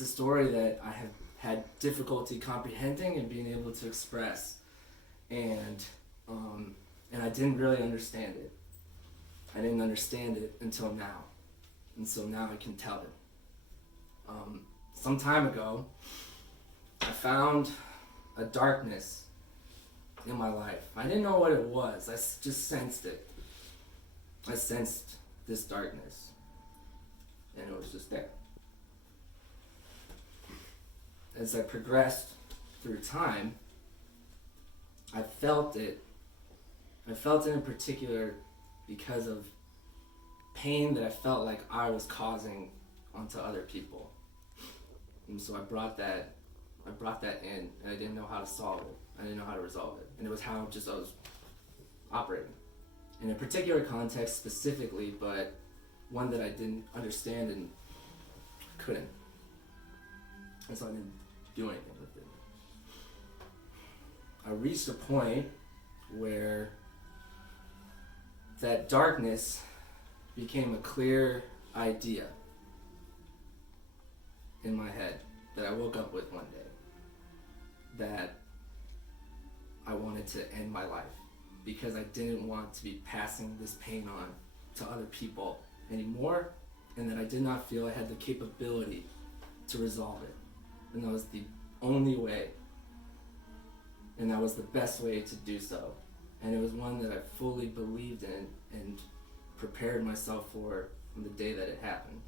it's a story that I have had difficulty comprehending and being able to express, and I didn't really understand it. I didn't understand it until now, and so now I can tell it. Some time ago, I found a darkness in my life. I didn't know what it was. I just sensed it. I sensed this darkness, and it was just there. As I progressed through time, I felt it. I felt it in particular because of pain that I felt like I was causing onto other people. And so I brought that in, and I didn't know how to solve it. I didn't know how to resolve it. And it was how I was operating. In a particular context specifically, but one that I didn't understand and couldn't. And so I didn't do anything with it. I reached a point where that darkness became a clear idea in my head that I woke up with one day, that I wanted to end my life because I didn't want to be passing this pain on to other people anymore, and that I did not feel I had the capability to resolve it. And that was the only way, and that was the best way to do so. And it was one that I fully believed in and prepared myself for on the day that it happened.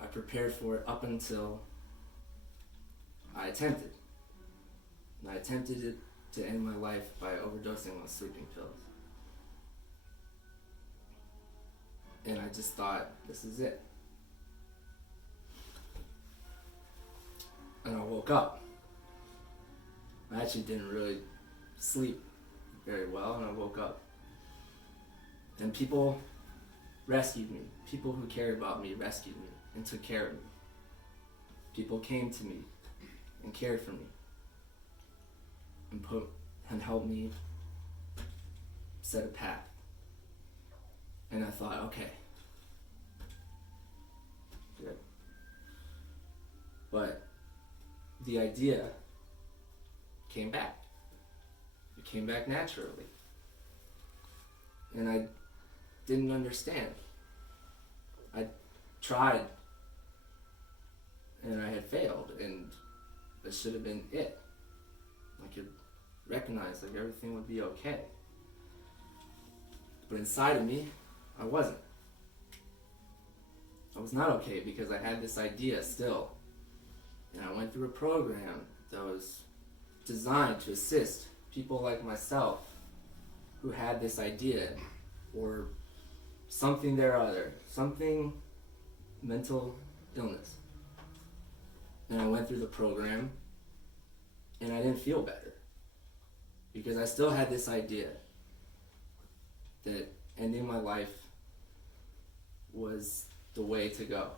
I prepared for it up until I attempted. And I attempted it to end my life by overdosing on sleeping pills. And I just thought, this is it. And I woke up. I actually didn't really sleep very well, and I woke up. And people rescued me. People who cared about me rescued me and took care of me. People came to me and cared for me and helped me set a path. And I thought, okay, good. But the idea came back. It came back naturally. And I didn't understand. I tried, and I had failed, and that should have been it. I could recognize like everything would be okay. But inside of me, I wasn't. I was not okay because I had this idea still. And I went through a program that was designed to assist people like myself who had this idea or something there or other, something mental illness. And I went through the program and I didn't feel better because I still had this idea that ending my life was the way to go.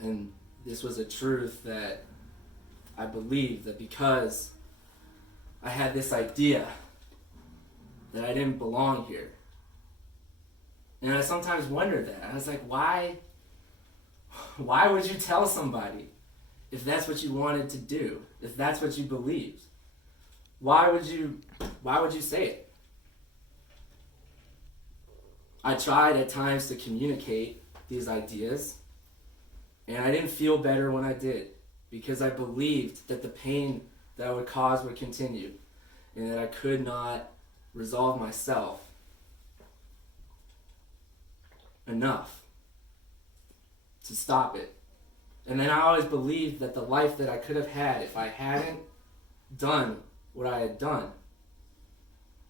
And this was a truth that I believed, that because I had this idea that I didn't belong here. And I sometimes wondered that. I was like, why would you tell somebody if that's what you wanted to do, if that's what you believed? Why would you say it? I tried at times to communicate these ideas, and I didn't feel better when I did, because I believed that the pain that I would cause would continue, and that I could not resolve myself enough to stop it. And then I always believed that the life that I could have had if I hadn't done what I had done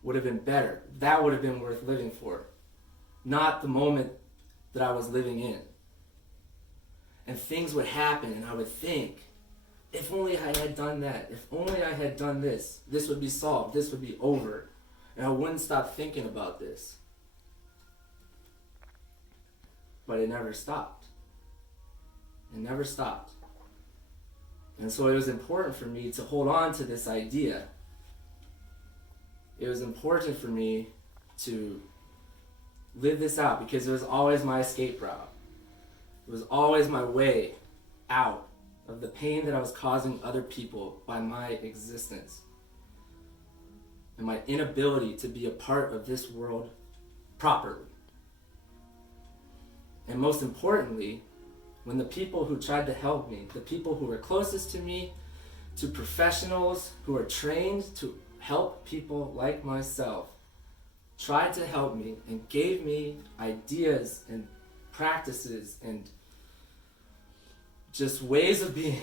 would have been better. That would have been worth living for, not the moment that I was living in. And things would happen, and I would think, if only I had done that, if only I had done this, this would be solved, this would be over. And I wouldn't stop thinking about this. But it never stopped. It never stopped. And so it was important for me to hold on to this idea. It was important for me to live this out because it was always my escape route. It was always my way out of the pain that I was causing other people by my existence and my inability to be a part of this world properly. And most importantly, when the people who tried to help me, the people who were closest to me, to professionals who are trained to help people like myself, tried to help me and gave me ideas and practices and just ways of being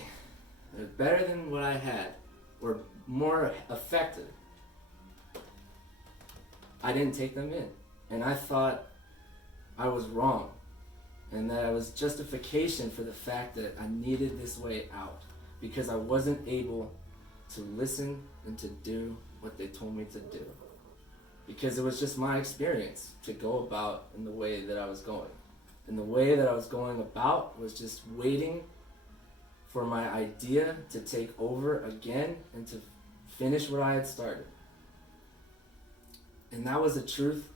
that are better than what I had or more effective, I didn't take them in. And I thought I was wrong and that I was justification for the fact that I needed this way out because I wasn't able to listen and to do what they told me to do. Because it was just my experience to go about in the way that I was going. And the way that I was going about was just waiting for my idea to take over again and to finish what I had started. And that was a truth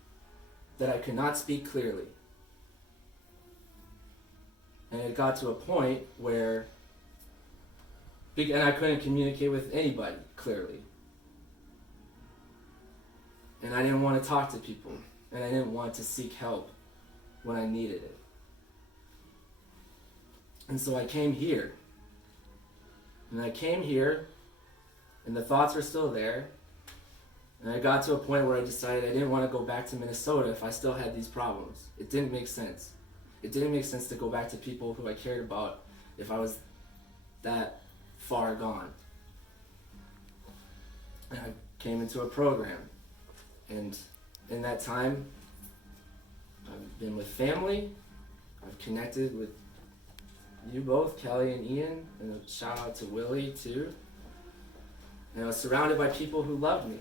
that I could not speak clearly. And it got to a point where, and I couldn't communicate with anybody clearly. And I didn't want to talk to people. And I didn't want to seek help when I needed it. And so I came here. And I came here, and the thoughts were still there. And I got to a point where I decided I didn't want to go back to Minnesota if I still had these problems. It didn't make sense. It didn't make sense to go back to people who I cared about if I was that far gone. And I came into a program. And in that time, I've been with family. I've connected with you both, Kelly and Ian, and a shout out to Willie too. And I was surrounded by people who loved me.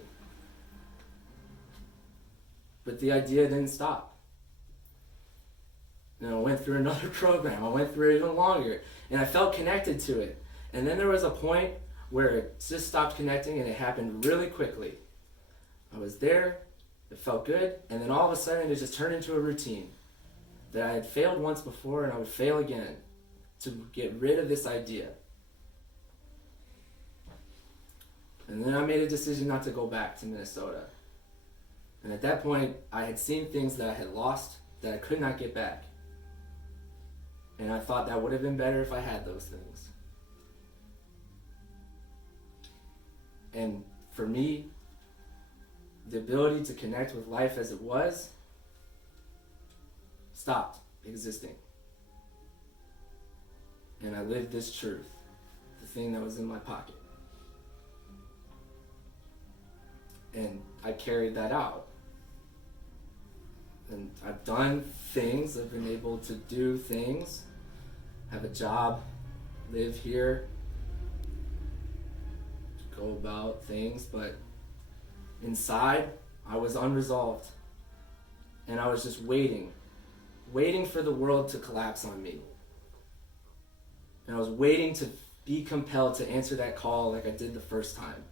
But the idea didn't stop. And I went through another program. I went through it even longer. And I felt connected to it. And then there was a point where it just stopped connecting and it happened really quickly. I was there, it felt good, and then all of a sudden it just turned into a routine. That I had failed once before and I would fail again to get rid of this idea. And then I made a decision not to go back to Minnesota. And at that point, I had seen things that I had lost that I could not get back. And I thought that would have been better if I had those things. And for me, the ability to connect with life as it was stopped existing. And I lived this truth, the thing that was in my pocket. And I carried that out. And I've done things, I've been able to do things, have a job, live here, go about things, but inside, I was unresolved. And I was just waiting for the world to collapse on me. And I was waiting to be compelled to answer that call like I did the first time.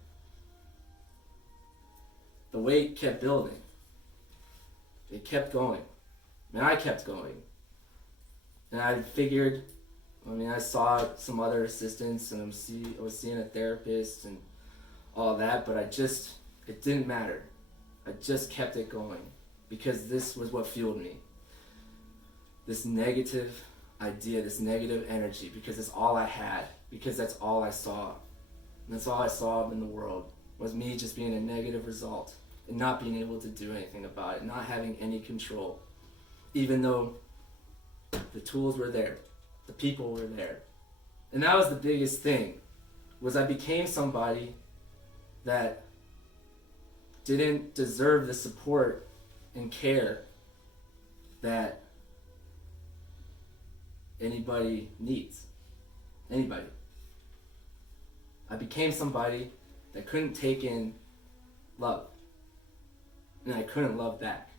The weight kept building. It kept going. And I kept going. And I figured, I saw some other assistants and I was seeing a therapist and all that, but it didn't matter. I just kept it going because this was what fueled me. This negative idea, this negative energy, because it's all I had, because that's all I saw. And that's all I saw in the world was me just being a negative result and not being able to do anything about it, not having any control, even though the tools were there, the people were there. And that was the biggest thing, was I became somebody that didn't deserve the support and care that anybody needs. Anybody. I became somebody that couldn't take in love. And I couldn't love back.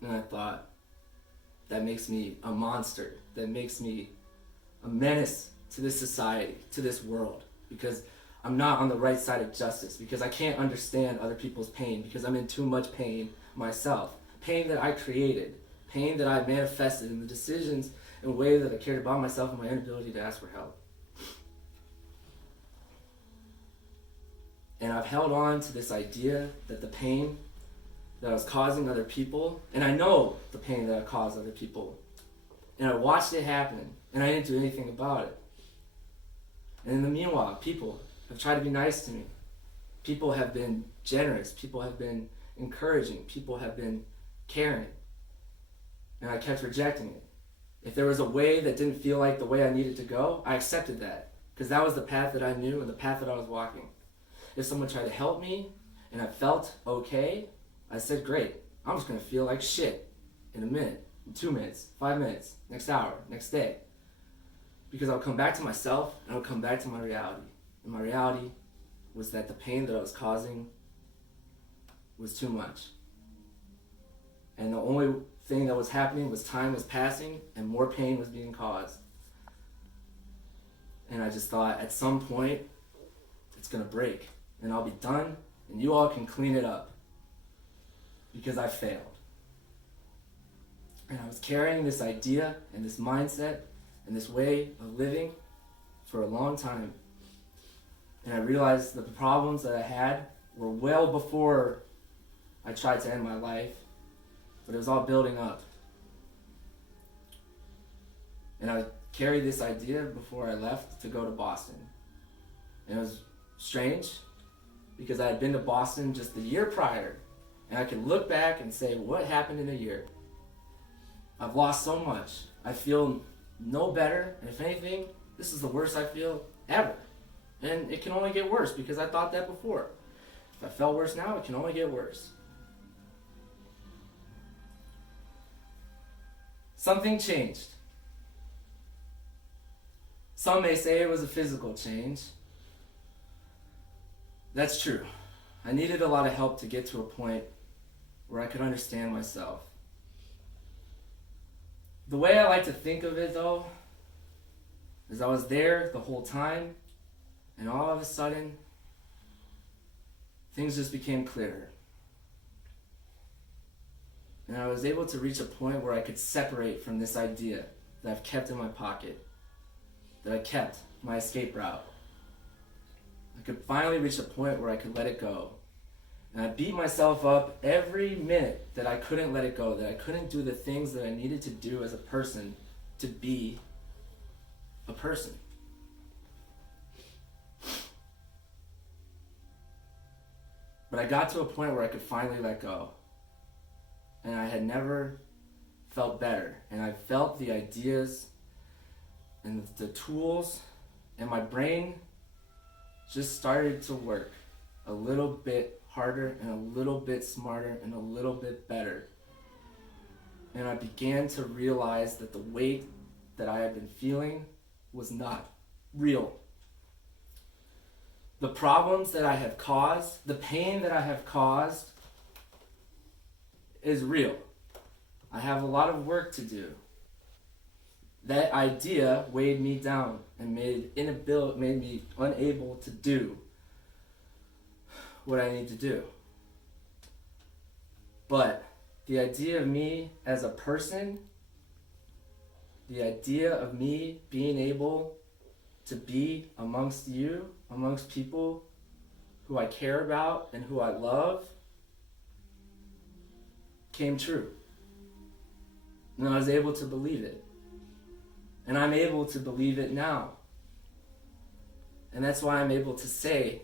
And I thought, that makes me a monster. That makes me a menace to this society, to this world. Because I'm not on the right side of justice. Because I can't understand other people's pain. Because I'm in too much pain myself. pain that I created, pain that I manifested in the decisions and the way that I cared about myself and my inability to ask for help. And I've held on to this idea that the pain that I was causing other people, and I know the pain that I caused other people, and I watched it happen, and I didn't do anything about it. And in the meanwhile, people have tried to be nice to me. People have been generous. People have been encouraging. People have been caring. And I kept rejecting it. If there was a way that didn't feel like the way I needed to go, I accepted that, because that was the path that I knew and the path that I was walking. If someone tried to help me and I felt okay, I said, great, I'm just going to feel like shit in a minute, in 2 minutes, 5 minutes, next hour, next day. Because I'll come back to myself and I'll come back to my reality. And my reality was that the pain that I was causing was too much. And the only thing that was happening was time was passing and more pain was being caused. And I just thought, at some point, it's going to break. And I'll be done and you all can clean it up. Because I failed. And I was carrying this idea and this mindset and this way of living for a long time. And I realized that the problems that I had were well before I tried to end my life, but it was all building up. And I carried this idea before I left to go to Boston. And it was strange because I had been to Boston just the year prior. And I can look back and say, what happened in a year? I've lost so much. I feel no better. And if anything, this is the worst I feel ever. And it can only get worse because I thought that before. If I felt worse now, it can only get worse. Something changed. Some may say it was a physical change. That's true. I needed a lot of help to get to a point where I could understand myself. The way I like to think of it, though, is I was there the whole time, and all of a sudden, things just became clearer. And I was able to reach a point where I could separate from this idea that I've kept in my pocket, that I kept my escape route. I could finally reach a point where I could let it go. And I beat myself up every minute that I couldn't let it go, that I couldn't do the things that I needed to do as a person to be a person. But I got to a point where I could finally let go. And I had never felt better. And I felt the ideas and the tools, and my brain just started to work a little bit harder and a little bit smarter and a little bit better. And I began to realize that the weight that I had been feeling was not real. The problems that I have caused, the pain that I have caused is real. I have a lot of work to do. That idea weighed me down and made me unable to do what I need to do. But the idea of me as a person, the idea of me being able to be amongst you, amongst people who I care about and who I love, came true. And I was able to believe it. And I'm able to believe it now. And that's why I'm able to say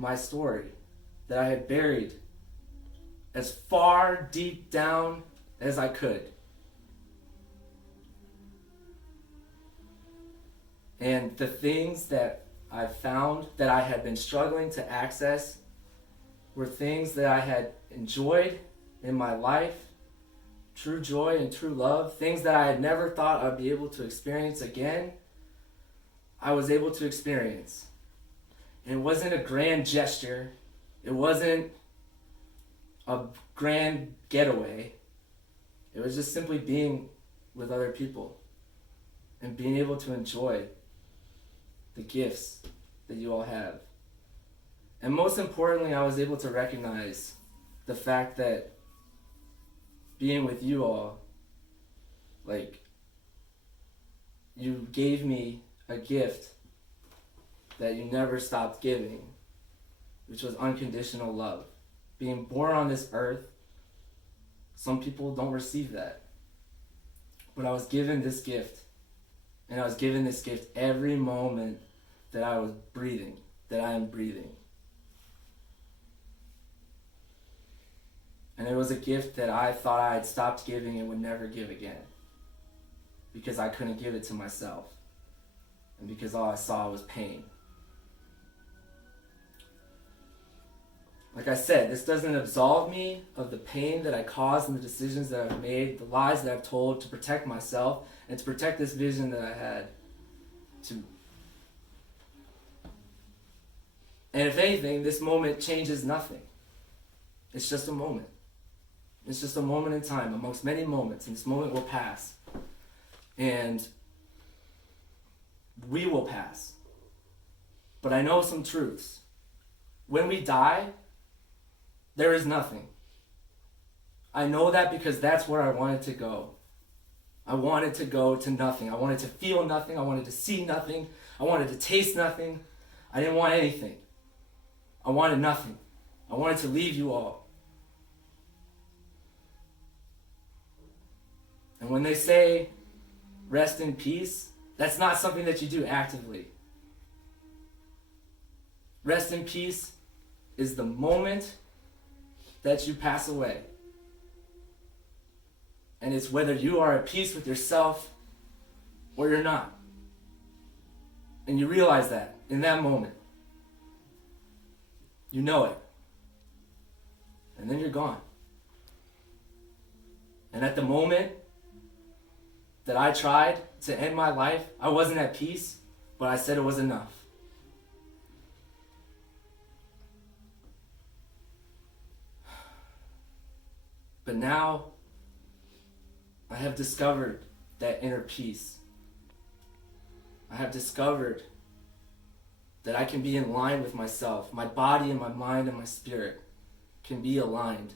my story that I had buried as far deep down as I could. And the things that I found that I had been struggling to access were things that I had enjoyed in my life, true joy and true love, things that I had never thought I'd be able to experience again, I was able to experience. And it wasn't a grand gesture. It wasn't a grand getaway. It was just simply being with other people and being able to enjoy the gifts that you all have. And most importantly, I was able to recognize the fact that being with you all, like, you gave me a gift that you never stopped giving, which was unconditional love. Being born on this earth, some people don't receive that. But I was given this gift, and I was given this gift every moment that I was breathing, that I am breathing. And it was a gift that I thought I had stopped giving and would never give again, because I couldn't give it to myself, and because all I saw was pain. Like I said, this doesn't absolve me of the pain that I caused and the decisions that I've made, the lies that I've told to protect myself and to protect this vision that I had. And if anything, this moment changes nothing. It's just a moment. It's just a moment in time amongst many moments, and this moment will pass. And we will pass. But I know some truths. When we die, there is nothing. I know that because that's where I wanted to go. I wanted to go to nothing. I wanted to feel nothing. I wanted to see nothing. I wanted to taste nothing. I didn't want anything. I wanted nothing. I wanted to leave you all. And when they say rest in peace, that's not something that you do actively. Rest in peace is the moment that you pass away. And it's whether you are at peace with yourself or you're not. And you realize that in that moment. You know it. And then you're gone. And at the moment that I tried to end my life, I wasn't at peace, but I said it was enough. But now, I have discovered that inner peace. I have discovered that I can be in line with myself. My body and my mind and my spirit can be aligned.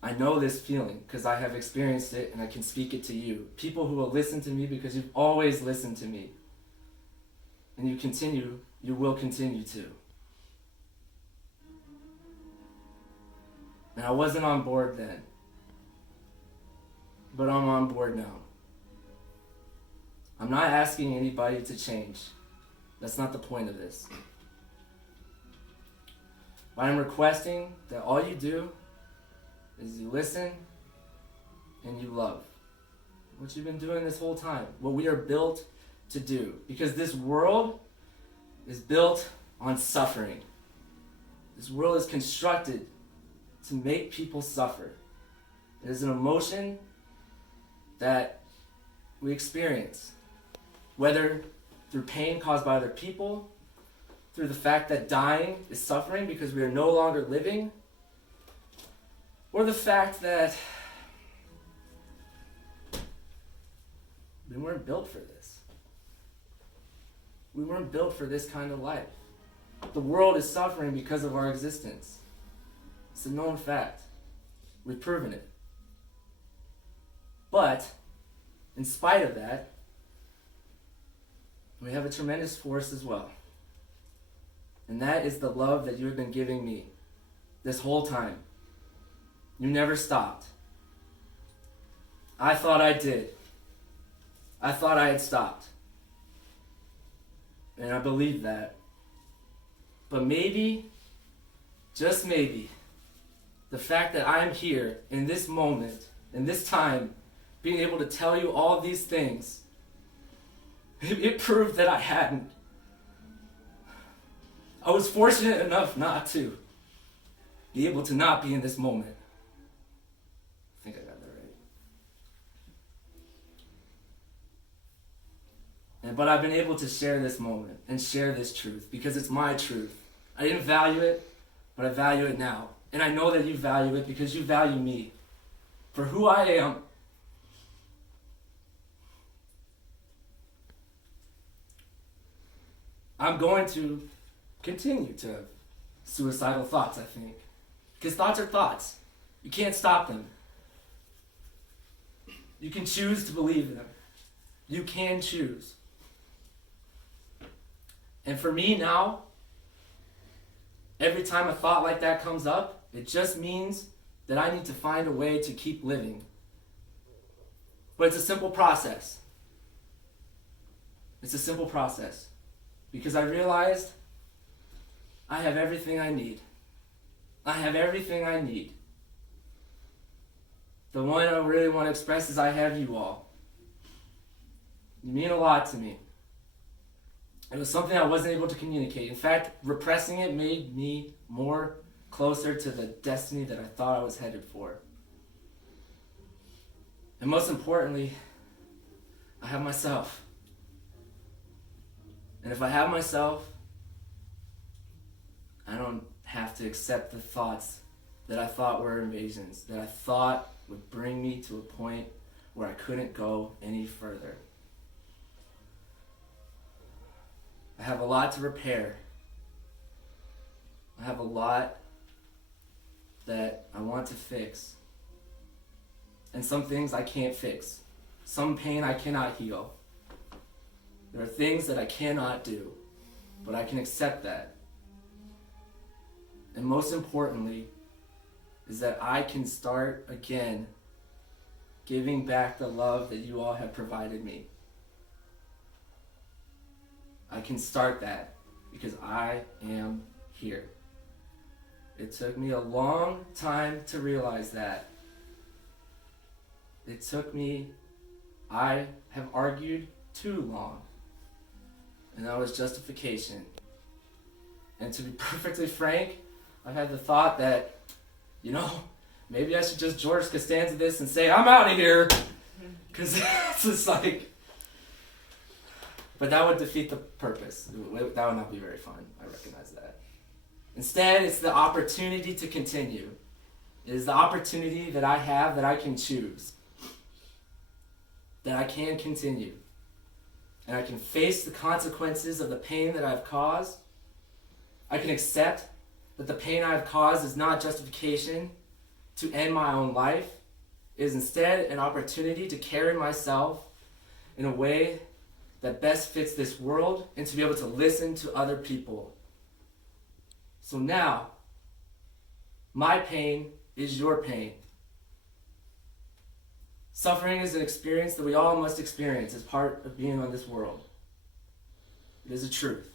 I know this feeling because I have experienced it, and I can speak it to you. People who will listen to me because you've always listened to me. And you will continue to. And I wasn't on board then, but I'm on board now. I'm not asking anybody to change. That's not the point of this. But I'm requesting that all you do is you listen and you love. What you've been doing this whole time. What we are built to do. Because this world is built on suffering. This world is constructed to make people suffer. It is an emotion that we experience, whether through pain caused by other people, through the fact that dying is suffering because we are no longer living, or the fact that we weren't built for this. We weren't built for this kind of life. The world is suffering because of our existence. It's a known fact. We've proven it. But, in spite of that, we have a tremendous force as well. And that is the love that you have been giving me this whole time. You never stopped. I thought I did. I thought I had stopped. And I believed that. But maybe, just maybe, the fact that I'm here in this moment, in this time, being able to tell you all these things, it proved that I hadn't. I was fortunate enough not to be able to not be in this moment. I think I got that right. But I've been able to share this moment and share this truth because it's my truth. I didn't value it, but I value it now. And I know that you value it because you value me for who I am. I'm going to continue to have suicidal thoughts, I think. Because thoughts are thoughts. You can't stop them. You can choose to believe them. You can choose. And for me now, every time a thought like that comes up, it just means that I need to find a way to keep living. But it's a simple process. It's a simple process. Because I realized I have everything I need. I have everything I need. The one I really want to express is I have you all. You mean a lot to me. It was something I wasn't able to communicate. In fact, repressing it made me more closer to the destiny that I thought I was headed for. And most importantly, I have myself. And if I have myself, I don't have to accept the thoughts that I thought were invasions, that I thought would bring me to a point where I couldn't go any further. I have a lot to repair. I have a lot that I want to fix. And some things I can't fix. Some pain I cannot heal. There are things that I cannot do, but I can accept that. And most importantly, is that I can start again giving back the love that you all have provided me. I can start that because I am here. It took me a long time to realize that. I have argued too long. And that was justification. And to be perfectly frank, I've had the thought that, maybe I should just George Costanza this and say, I'm out of here. Because it's just like, but that would defeat the purpose. That would not be very fun. I recognize that. Instead, it's the opportunity to continue. It is the opportunity that I have that I can choose. That I can continue. And I can face the consequences of the pain that I've caused. I can accept that the pain I've caused is not justification to end my own life. It is instead an opportunity to carry myself in a way that best fits this world and to be able to listen to other people. So now, my pain is your pain. Suffering is an experience that we all must experience as part of being on this world. It is a truth.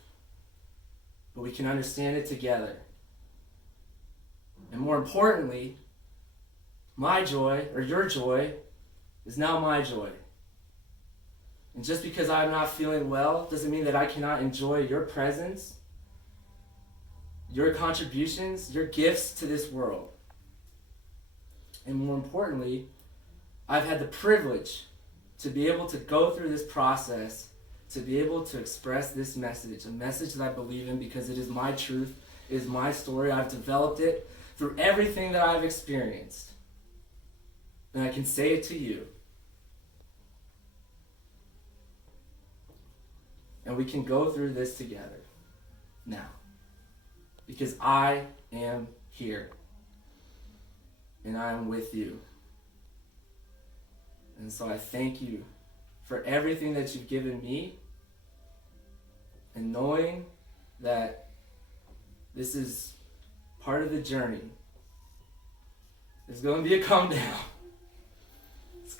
But we can understand it together. And more importantly, my joy, or your joy, is now my joy. And just because I'm not feeling well doesn't mean that I cannot enjoy your presence, your contributions, your gifts to this world. And more importantly, I've had the privilege to be able to go through this process, to be able to express this message, a message that I believe in because it is my truth, it is my story. I've developed it through everything that I've experienced. And I can say it to you. And we can go through this together now. Because I am here. And I am with you. And so I thank you for everything that you've given me. And knowing that this is part of the journey. There's going to be a come down.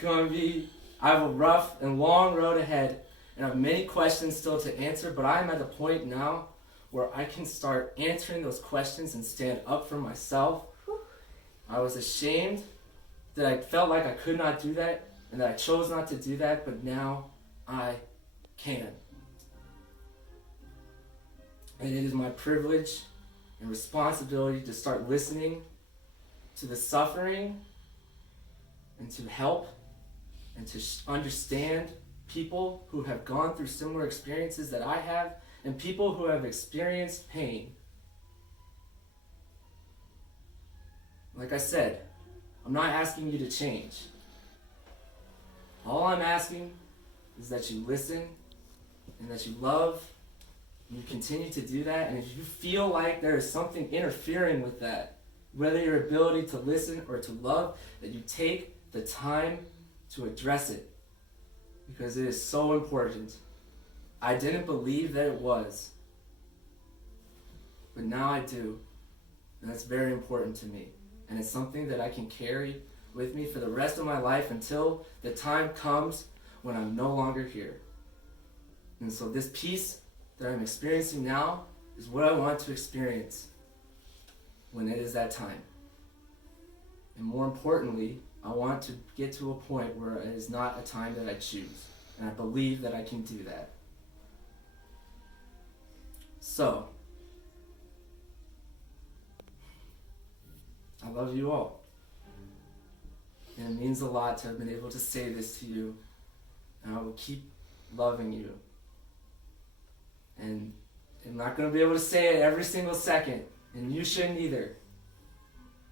I have a rough and long road ahead. And I have many questions still to answer, but I'm at the point now where I can start answering those questions and stand up for myself. I was ashamed that I felt like I could not do that and that I chose not to do that, but now I can. And it is my privilege and responsibility to start listening to the suffering and to help and to understand people who have gone through similar experiences that I have, and people who have experienced pain. Like I said, I'm not asking you to change. All I'm asking is that you listen and that you love, and you continue to do that. And if you feel like there is something interfering with that, whether your ability to listen or to love, that you take the time to address it, because it is so important. I didn't believe that it was, but now I do, and that's very important to me, and it's something that I can carry with me for the rest of my life until the time comes when I'm no longer here. And so this peace that I'm experiencing now is what I want to experience when it is that time. And more importantly, I want to get to a point where it is not a time that I choose. And I believe that I can do that. So, I love you all. And it means a lot to have been able to say this to you. And I will keep loving you. And I'm not going to be able to say it every single second. And you shouldn't either.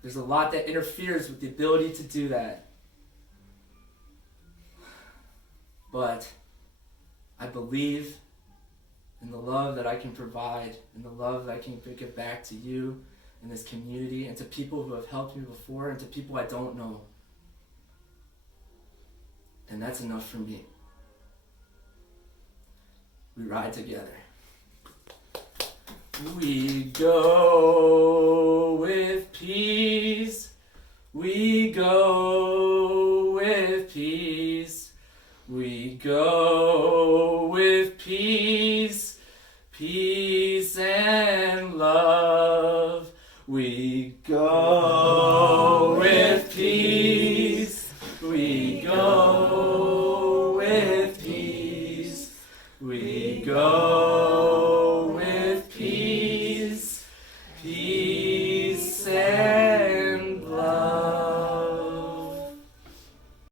There's a lot that interferes with the ability to do that. But I believe in the love that I can provide, and the love that I can give back to you and this community, and to people who have helped me before, and to people I don't know. And that's enough for me. We ride together. We go with peace. We go